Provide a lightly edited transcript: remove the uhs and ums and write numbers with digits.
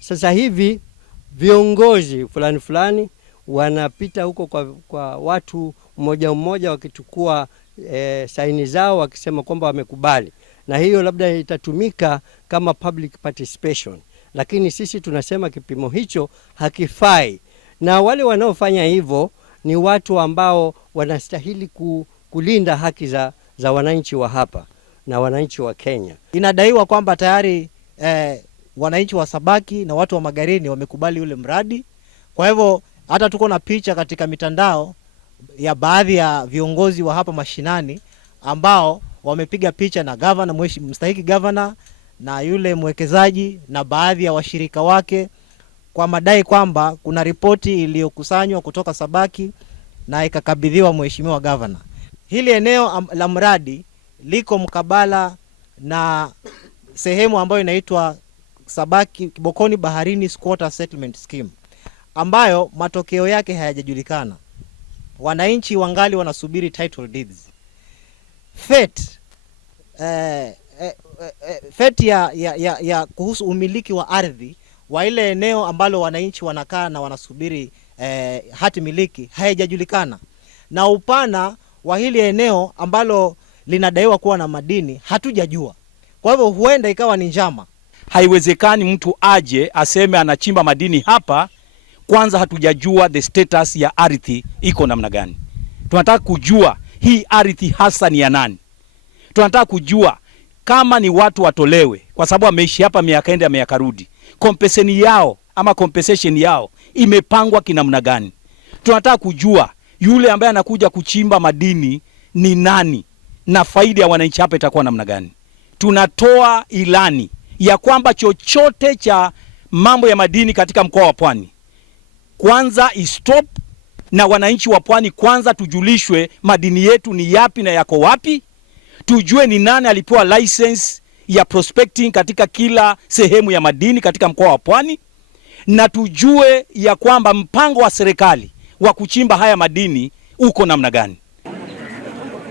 Sasa hivi viongozi fulani fulani wanapita huko kwa watu mmoja mmoja wakichukua saini zao wakisema kwamba wamekubali, na hiyo labda itatumika kama public participation, lakini sisi tunasema kipimo hicho hakifai, na wale wanaofanya hivyo ni watu ambao wanastahili kulinda haki za wananchi wa hapa na wananchi wa Kenya. Inadaiwa kwamba tayari wananchi wa Sabaki na watu wa Magarini wamekubali ule mradi. Kwa hivyo hata tuko na picha katika mitandao ya baadhi ya viongozi wa hapa mashinani ambao wamepiga picha na governor, mstahiki governor na yule mwekezaji na baadhi ya washirika wake, kwa madai kwamba kuna ripoti iliyokusanywa kutoka Sabaki na ikakabidhiwa mheshimiwa governor. Hili eneo la mradi liko mkabala na sehemu ambayo inaitwa Sabaki Kibokoni Baharini Squatter Settlement Scheme, ambayo matokeo yake hayajajulikana. Wananchi wangali wanasubiri title deeds. Fate ya kuhusu umiliki wa ardhi wa ile eneo ambalo wananchi wanakaa na wanasubiri hati miliki haijajulikana, na upana wa hili eneo ambalo linadaiwa kuwa na madini hatujajua. Kwa hivyo huenda ikawa ni njama. Haiwezekani mtu aje aseme anachimba madini hapa, kwanza hatujajua the status ya ardhi iko namna gani. Tunataka kujua hii ardhi hasa ni ya nani. Tunataka kujua kama ni watu watolewe kwa sababu wameishi hapa miaka enda miaka rudi. Compensation yao imepangwa kinamna gani. Tunataka kujua yule ambaye anakuja kuchimba madini ni nani na faida ya wananchi hapa itakuwa namna gani. Tunatoa ilani ya kwamba chochote cha mambo ya madini katika mkoa wa Pwani kwanza stop, na wananchi wa Pwani kwanza tujulishwe madini yetu ni yapi na yako wapi. Tujue ni nani alipewa license ya prospecting katika kila sehemu ya madini katika mkoa wa Pwani, na tujue ya kwamba mpango wa serikali wa kuchimba haya madini uko namna gani.